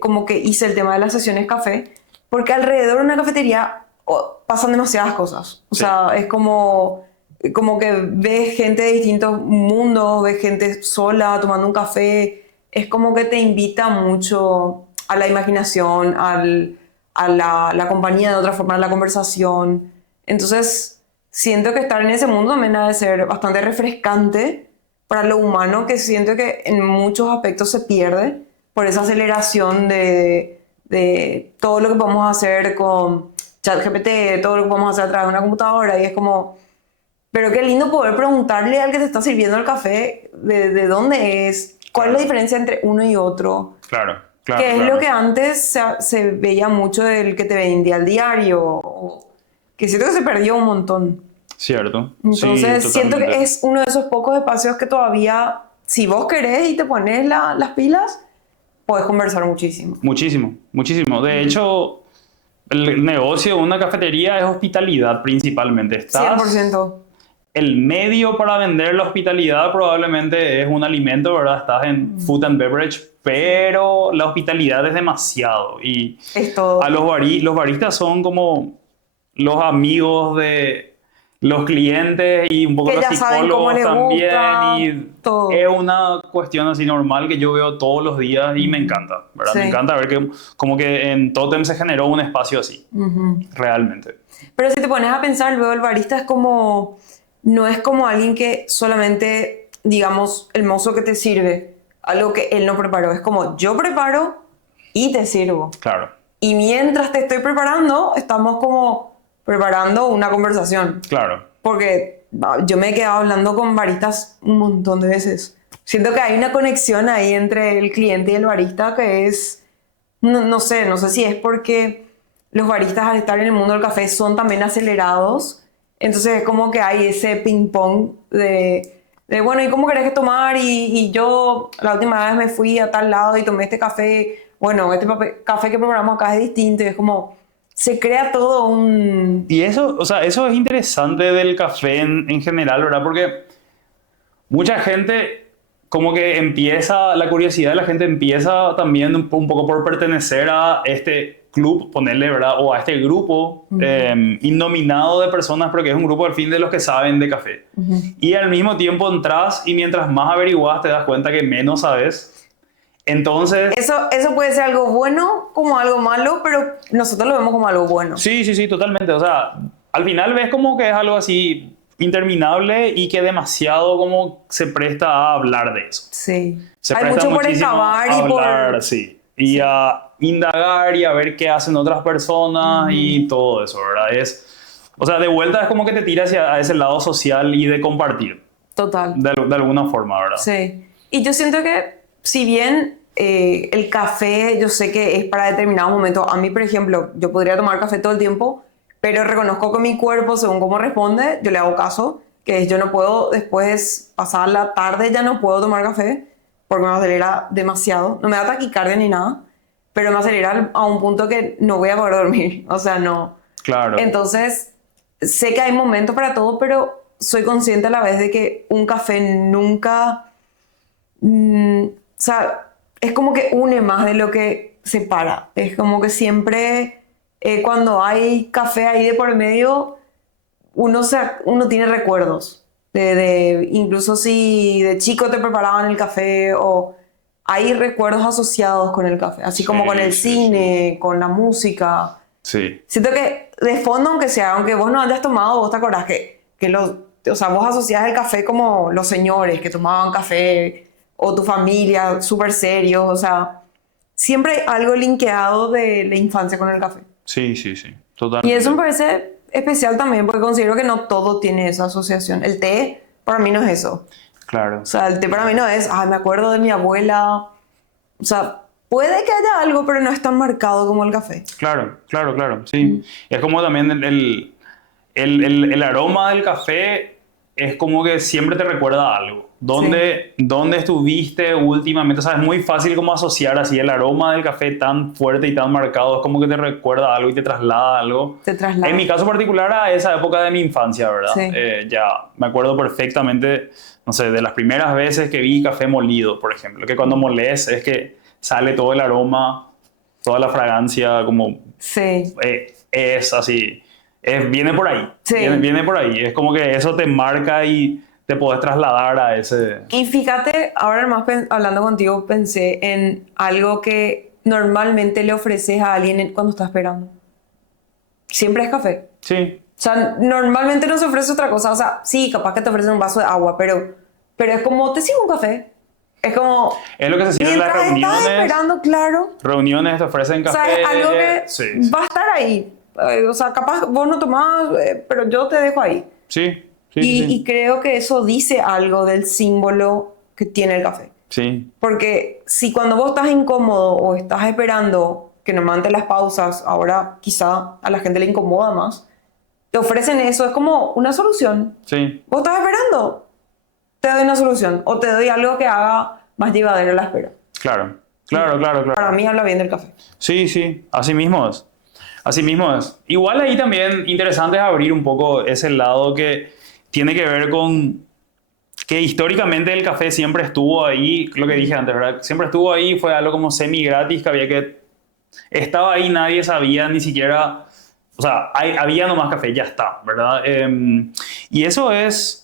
como que hice el tema de las sesiones café, porque alrededor de una cafetería pasan demasiadas cosas. O sea, es como que ves gente de distintos mundos, ves gente sola tomando un café. Es como que te invita mucho a la imaginación, a la compañía de otra forma, a la conversación. Entonces, siento que estar en ese mundo también ha de ser bastante refrescante para lo humano, que siento que en muchos aspectos se pierde por esa aceleración de todo lo que podemos hacer con ChatGPT, todo lo que podemos hacer a través de una computadora, y es como, pero qué lindo poder preguntarle al que te está sirviendo el café de dónde es, cuál es la diferencia entre uno y otro. Claro. Que es lo que antes se veía mucho del que te vendía al diario, que siento que se perdió un montón. Cierto. Entonces sí, siento totalmente. que es uno de esos pocos espacios que todavía, si vos querés y te pones las pilas, podés conversar muchísimo. Muchísimo. De hecho, el negocio de una cafetería es hospitalidad principalmente. 100%. El medio para vender la hospitalidad probablemente es un alimento, ¿verdad? Estás en food and beverage, pero la hospitalidad es demasiado. Y Es todo. los baristas son como los amigos de los clientes y un poco Que los ya saben cómo psicólogos les también. gusta, Y todo. es una cuestión así normal que yo veo todos los días y me encanta, ¿verdad? Sí. Me encanta ver que como que en Totem se generó un espacio así, realmente. Pero si te pones a pensar, luego el barista es como, no es como alguien que solamente, digamos, el mozo que te sirve, algo que él no preparó. Es como, yo preparo y te sirvo. Claro, Y mientras te estoy preparando, estamos como preparando una conversación. claro. Porque yo me he quedado hablando con baristas un montón de veces. Siento que hay una conexión ahí entre el cliente y el barista que es, no sé si es porque los baristas al estar en el mundo del café son también acelerados. Entonces es como que hay ese ping pong de bueno, ¿y cómo querés que tomar? Y yo la última vez me fui a tal lado y tomé este café. Bueno, este café que preparamos acá es distinto. Y es como, se crea todo un... Y eso, o sea, eso es interesante del café en general, ¿verdad? Porque mucha gente, como que empieza, la curiosidad de la gente empieza también un poco por pertenecer a este club, ponerle, ¿verdad? O a este grupo innominado de personas, pero que es un grupo al fin de los que saben de café. Y al mismo tiempo entras y mientras más averiguas te das cuenta que menos sabes. Entonces... Eso puede ser algo bueno como algo malo, pero nosotros lo vemos como algo bueno. Sí, totalmente. O sea, al final ves como que es algo así interminable y que demasiado como se presta a hablar de eso. Sí. Se Hay presta mucho por muchísimo excavar a y hablar, por... sí. Y a indagar y a ver qué hacen otras personas y todo eso, ¿verdad? O sea, de vuelta es como que te tira hacia ese lado social y de compartir, Total. de alguna forma, ¿verdad? Sí. Y yo siento que, si bien el café, yo sé que es para determinados momentos. A mí, por ejemplo, yo podría tomar café todo el tiempo, pero reconozco que mi cuerpo, según cómo responde, yo le hago caso, que es yo no puedo, después, pasar la tarde, ya no puedo tomar café, porque me acelera demasiado. No me da taquicardia ni nada, pero me acelera a un punto que no voy a poder dormir. O sea, no. Claro. Entonces, sé que hay momentos para todo, pero soy consciente a la vez de que un café nunca... o sea, es como que une más de lo que separa. Es como que siempre, cuando hay café ahí de por medio, uno tiene recuerdos. Incluso si de chico te preparaban el café, o hay recuerdos asociados con el café. Así como con el cine, con la música. Sí. Siento que de fondo, aunque vos no hayas tomado, vos te acordás o sea, vos asociás el café como los señores que tomaban café, o tu familia, súper serios. O sea, siempre hay algo linkeado de la infancia con el café. Sí, totalmente. Y eso me parece especial también, porque considero que no todo tiene esa asociación. El té, para mí, no es eso. Claro. O sea, el té para mí no es, me acuerdo de mi abuela. O sea, puede que haya algo, pero no es tan marcado como el café. Claro, claro, claro, sí. Es como también el aroma del café es como que siempre te recuerda a algo. ¿Dónde estuviste últimamente? O sea, es muy fácil como asociar así el aroma del café tan fuerte y tan marcado. Es como que te recuerda a algo y te traslada a algo. Te traslada. En mi caso particular a esa época de mi infancia, ¿verdad? Sí. Ya me acuerdo perfectamente, no sé, de las primeras veces que vi café molido, por ejemplo. Que cuando moles es que sale todo el aroma, toda la fragancia, como Sí. es así, viene por ahí, Sí. viene por ahí, es como que eso te marca y te podés trasladar a ese... Y fíjate, ahora más hablando contigo, pensé en algo que normalmente le ofreces a alguien cuando está esperando. Siempre es café. Sí, O sea, normalmente no se ofrece otra cosa. O sea, sí, capaz que te ofrecen un vaso de agua, pero es como, te sirvo un café. Es como, es lo que se sirve en las mientras estás reuniones, esperando, claro. reuniones te ofrecen O sea, café, es algo que sí, va a estar ahí. O sea, capaz vos no tomás, pero yo te dejo ahí. sí, sí, Y sí, creo que eso dice algo del símbolo que tiene el café. sí, Porque si cuando vos estás incómodo o estás esperando, que normalmente las pausas, ahora quizá a la gente le incomoda más, te ofrecen eso, es como una solución. sí, Vos estás esperando, te doy una solución o te doy algo que haga más llevadero la espera. claro, claro, claro, claro. Para mí habla bien del café. Sí, sí, así mismo es. Así mismo es. Igual ahí también interesante es abrir un poco ese lado que tiene que ver con que históricamente el café siempre estuvo ahí, lo que dije antes, ¿verdad? Siempre estuvo ahí, fue algo como semi gratis que había que... Estaba ahí, nadie sabía ni siquiera... O sea, había nomás café, ya está, ¿verdad? Y eso es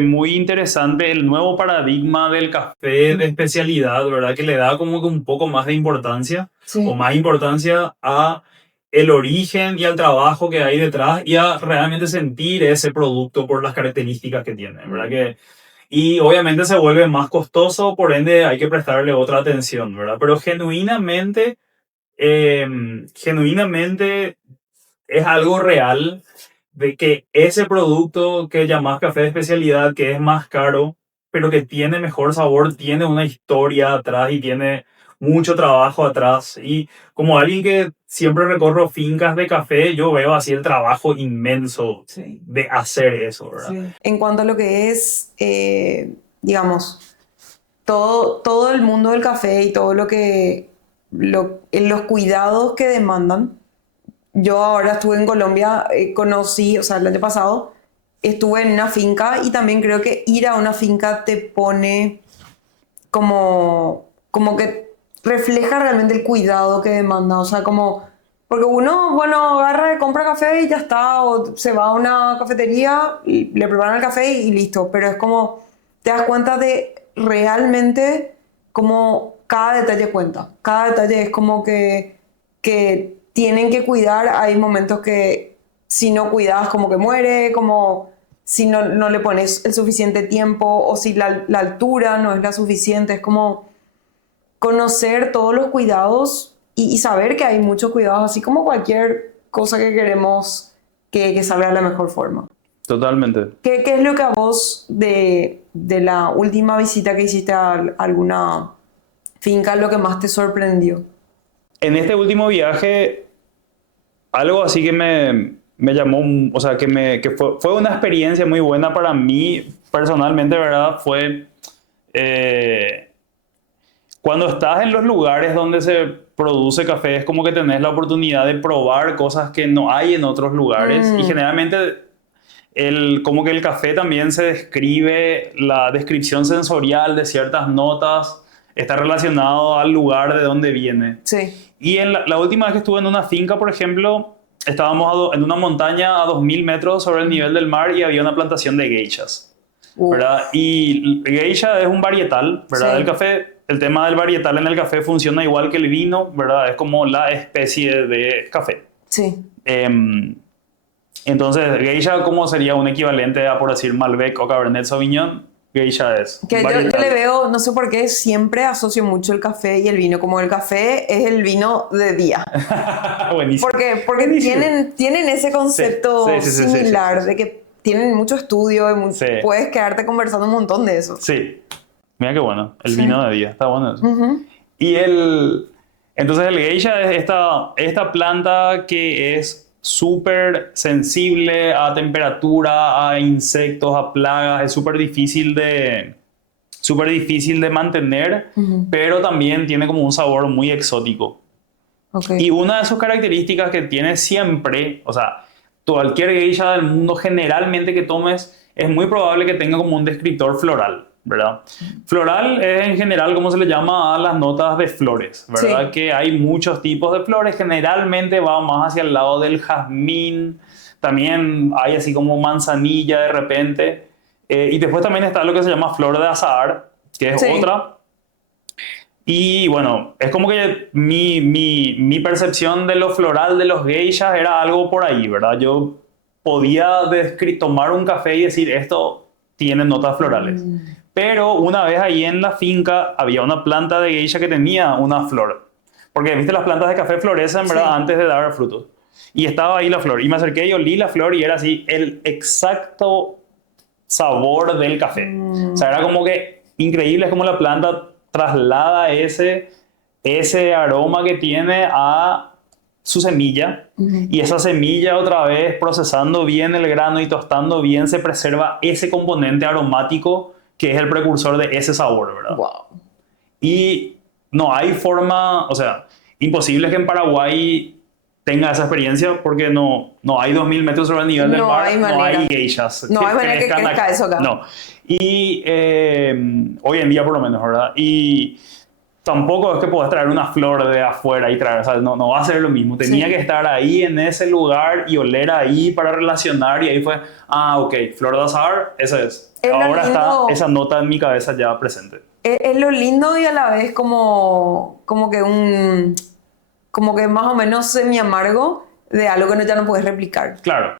muy interesante, el nuevo paradigma del café de especialidad, ¿verdad? Que le da como que un poco más de importancia Sí. o más importancia a el origen y al trabajo que hay detrás y a realmente sentir ese producto por las características que tiene, ¿verdad? Y obviamente se vuelve más costoso, por ende hay que prestarle otra atención, ¿verdad? Pero genuinamente es algo real de que ese producto que llamas café de especialidad, que es más caro, pero que tiene mejor sabor, tiene una historia atrás y tiene mucho trabajo atrás. Y como alguien que siempre recorro fincas de café, yo veo así el trabajo inmenso Sí. de hacer eso, ¿verdad? Sí. En cuanto a lo que es, digamos, todo el mundo del café y todo lo que, los cuidados que demandan. Yo ahora estuve en Colombia, conocí, o sea, el año pasado, estuve en una finca y también creo que ir a una finca te pone como que refleja realmente el cuidado que demanda, o sea, como, porque uno, bueno, agarra, compra café y ya está, o se va a una cafetería y le preparan el café y listo, pero es como, te das cuenta de realmente como cada detalle cuenta, cada detalle es como que tienen que cuidar, hay momentos que si no cuidas como que muere, como si no le pones el suficiente tiempo o si la altura no es la suficiente, es como conocer todos los cuidados y saber que hay muchos cuidados, así como cualquier cosa que queremos que salga de la mejor forma. Totalmente. ¿Qué es lo que a vos de la última visita que hiciste a alguna finca, lo que más te sorprendió? En este último viaje, algo así que me llamó, o sea, que fue una experiencia muy buena para mí personalmente, ¿verdad? Fue cuando estás en los lugares donde se produce café, es como que tenés la oportunidad de probar cosas que no hay en otros lugares. Y generalmente como que el café también se describe, la descripción sensorial de ciertas notas está relacionado al lugar de donde viene. Sí. Y la última vez que estuve en una finca, por ejemplo, estábamos en una montaña a 2000 metros sobre el nivel del mar y había una plantación de geishas, ¿verdad? Y geisha es un varietal, ¿verdad? Sí. El café, el tema del varietal en el café funciona igual que el vino, ¿verdad? Es como la especie de café. Sí. Entonces, geisha, ¿cómo sería un equivalente a, por decir, Malbec o Cabernet Sauvignon? Geisha es Que yo varietal. le veo, no sé por qué, siempre asocio mucho el café y el vino, como el café es el vino de día. Buenísimo. Porque Buenísimo. tienen ese concepto Sí, similar sí. de que tienen mucho estudio y Sí. puedes quedarte conversando un montón de eso. Sí. Mira qué bueno. El Sí. vino de día. Está bueno eso. Ujú. Entonces el geisha es esta planta que es súper sensible a temperatura, a insectos, a plagas, es súper difícil de mantener, pero también tiene como un sabor muy exótico. Okay. Y una de sus características que tiene siempre, o sea, cualquier geisha del mundo generalmente que tomes, es muy probable que tenga como un descriptor floral, ¿verdad? Floral es en general como se le llama a las notas de flores, ¿verdad? Sí. Que hay muchos tipos de flores, generalmente va más hacia el lado del jazmín, también hay así como manzanilla de repente, y después también está lo que se llama flor de azahar, que es Sí. otra. Y bueno, es como que mi percepción de lo floral de los geishas era algo por ahí, ¿verdad? Yo podía tomar un café y decir, esto tiene notas florales. Pero una vez ahí en la finca había una planta de geisha que tenía una flor. Porque, viste, las plantas de café florecen, ¿verdad? Sí. Antes de dar frutos. Y estaba ahí la flor. Y me acerqué y olí la flor y era así el exacto sabor del café. O sea, era como que increíble, es como la planta traslada ese aroma que tiene a su semilla, y esa semilla otra vez procesando bien el grano y tostando bien se preserva ese componente aromático que es el precursor de ese sabor, ¿verdad? Wow. Y no hay forma, o sea, imposible que en Paraguay tenga esa experiencia porque no hay 2000 metros sobre el nivel del No mar, hay no manera. hay geishas. No hay manera que crezca eso acá. No. Y hoy en día por lo menos, ¿verdad? Y tampoco es que puedas traer una flor de afuera y traer, o sea, no va a ser lo mismo. Tenía Sí. que estar ahí en ese lugar y oler ahí para relacionar, y ahí fue, ok, flor de azahar, esa es. Es lo Ahora está lindo. esa nota en mi cabeza ya presente. Es lo lindo y a la vez como que más o menos semi amargo de algo que ya no puedes replicar. Claro,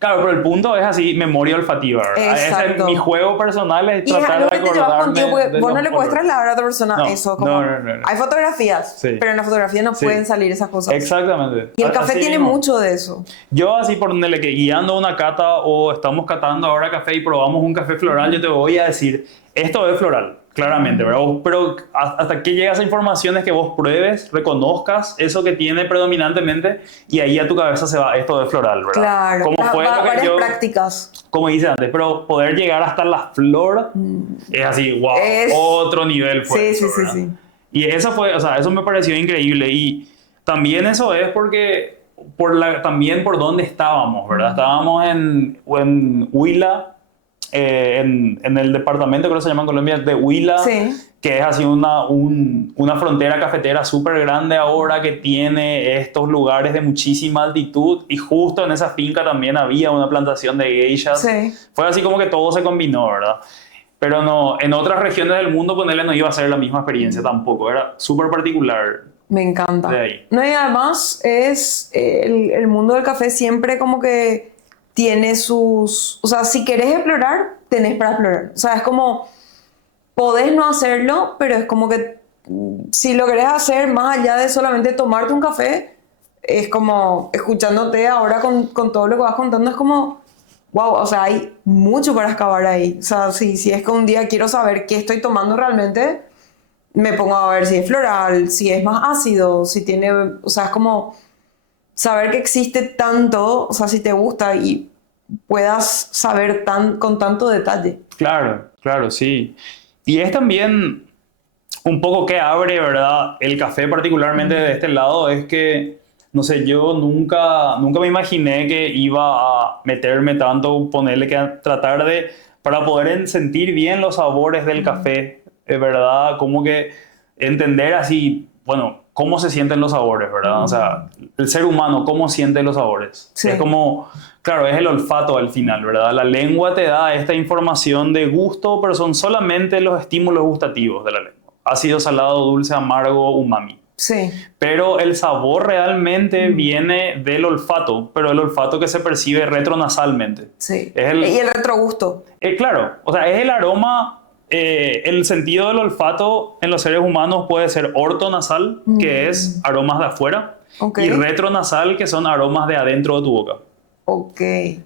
pero el punto es así, memoria olfativa, ¿verdad? Exacto. Ese es mi juego personal, es Y es tratar algo de que te llevas acordarme contigo porque de vos no los le puedes colores. trasladar a otra persona No, eso. Como, no. Hay fotografías, Sí. pero en las fotografías no Sí. pueden salir esas cosas. Exactamente. Y el café Así tiene mismo. mucho de eso. Yo así por ponerle que guiando una cata o estamos catando ahora café y probamos un café floral, yo te voy a decir, esto es floral, claramente, ¿verdad? Pero hasta que llega esa información es que vos pruebes, reconozcas eso que tiene predominantemente y ahí a tu cabeza se va, esto es floral, ¿verdad? Claro. Como fue lo que Varias yo, prácticas. como hice antes, pero poder llegar hasta la flor es así, wow, otro nivel fue Sí, eso, sí, ¿verdad? sí. Y eso fue, o sea, eso me pareció increíble. Y también eso es porque, también por dónde estábamos, ¿verdad? Estábamos en Huila, en el departamento, creo que se llama en Colombia, de Huila, Sí. que es así una frontera cafetera súper grande ahora que tiene estos lugares de muchísima altitud, y justo en esa finca también había una plantación de geishas. Sí. Fue así como que todo se combinó, ¿verdad? Pero no, en otras regiones del mundo ponerle no iba a ser la misma experiencia tampoco, era súper particular. Me encanta. De ahí. No, y además es el mundo del café siempre como que tiene sus... O sea, si querés explorar, tenés para explorar. O sea, es como... Podés no hacerlo, pero es como que si lo querés hacer más allá de solamente tomarte un café, es como, escuchándote ahora con todo lo que vas contando, es como, wow, o sea, hay mucho para excavar ahí. O sea, si es que un día quiero saber qué estoy tomando realmente, me pongo a ver si es floral, si es más ácido, si tiene, o sea, es como saber que existe tanto, o sea, si te gusta y puedas saber con tanto detalle. Claro, sí. Y es también un poco que abre, ¿verdad? El café particularmente de este lado es que, no sé, yo nunca me imaginé que iba a meterme tanto, ponerle que tratar de, para poder sentir bien los sabores del café, ¿verdad? Como que entender así, bueno, cómo se sienten los sabores, ¿verdad? O sea, el ser humano, cómo siente los sabores. Sí. Es como, claro, es el olfato al final, ¿verdad? La lengua te da esta información de gusto, pero son solamente los estímulos gustativos de la lengua. Ácido, salado, dulce, amargo, umami. Sí. Pero el sabor realmente viene del olfato, pero el olfato que se percibe retronasalmente. Sí. Es Y el retrogusto. Claro, o sea, es el aroma, el sentido del olfato en los seres humanos puede ser ortonasal, que es aromas de afuera, Ok. y retronasal, que son aromas de adentro de tu boca. Ok.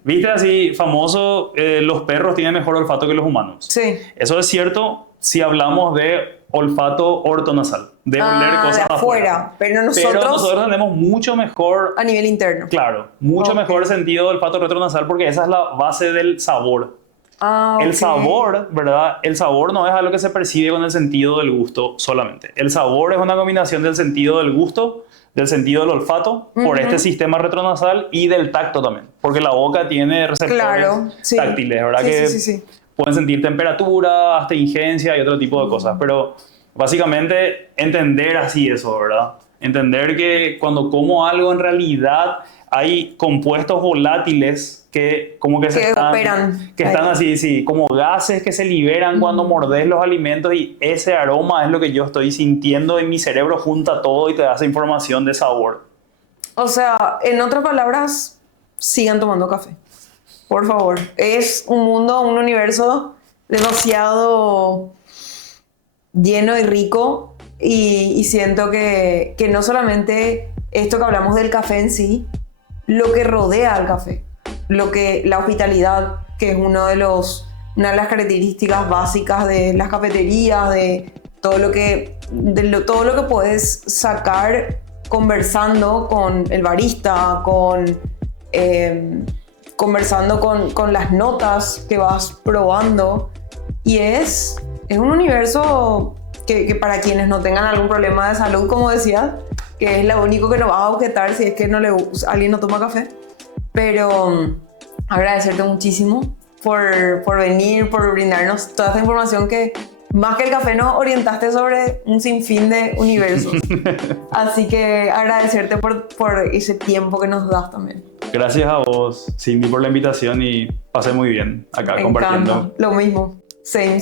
¿Viste así famoso? Los perros tienen mejor olfato que los humanos. Sí. Eso es cierto si hablamos de olfato ortonasal, de oler cosas de afuera. Pero Pero nosotros tenemos mucho mejor, a nivel interno. claro, mucho mejor sentido del olfato retronasal porque esa es la base del sabor. El sabor, ¿verdad? El sabor no es algo que se percibe con el sentido del gusto solamente. El sabor es una combinación del sentido del gusto, del sentido del olfato, por este sistema retronasal y del tacto también. Porque la boca tiene receptores táctiles, ¿verdad? Sí. Pueden sentir temperatura, astringencia y otro tipo de cosas. Pero básicamente entender así eso, ¿verdad? Entender que cuando como algo en realidad hay compuestos volátiles que como que están así, sí, como gases que se liberan cuando mordes los alimentos y ese aroma es lo que yo estoy sintiendo en mi cerebro, junta todo y te da esa información de sabor. O sea, en otras palabras, sigan tomando café. Por favor. Es un mundo, un universo demasiado lleno y rico y siento que no solamente esto que hablamos del café en sí, lo que rodea al café, la hospitalidad, que es una de las características básicas de las cafeterías, de todo lo que puedes sacar conversando con el barista, conversando con las notas que vas probando. Y es un universo que para quienes no tengan algún problema de salud, como decías, que es lo único que nos va a objetar si es que alguien no toma café. Pero agradecerte muchísimo por venir, por brindarnos toda esta información que más que el café nos orientaste sobre un sinfín de universos. Así que agradecerte por ese tiempo que nos das también. Gracias a vos, Cindy, por la invitación y pasé muy bien acá compartiendo. Lo mismo. Same.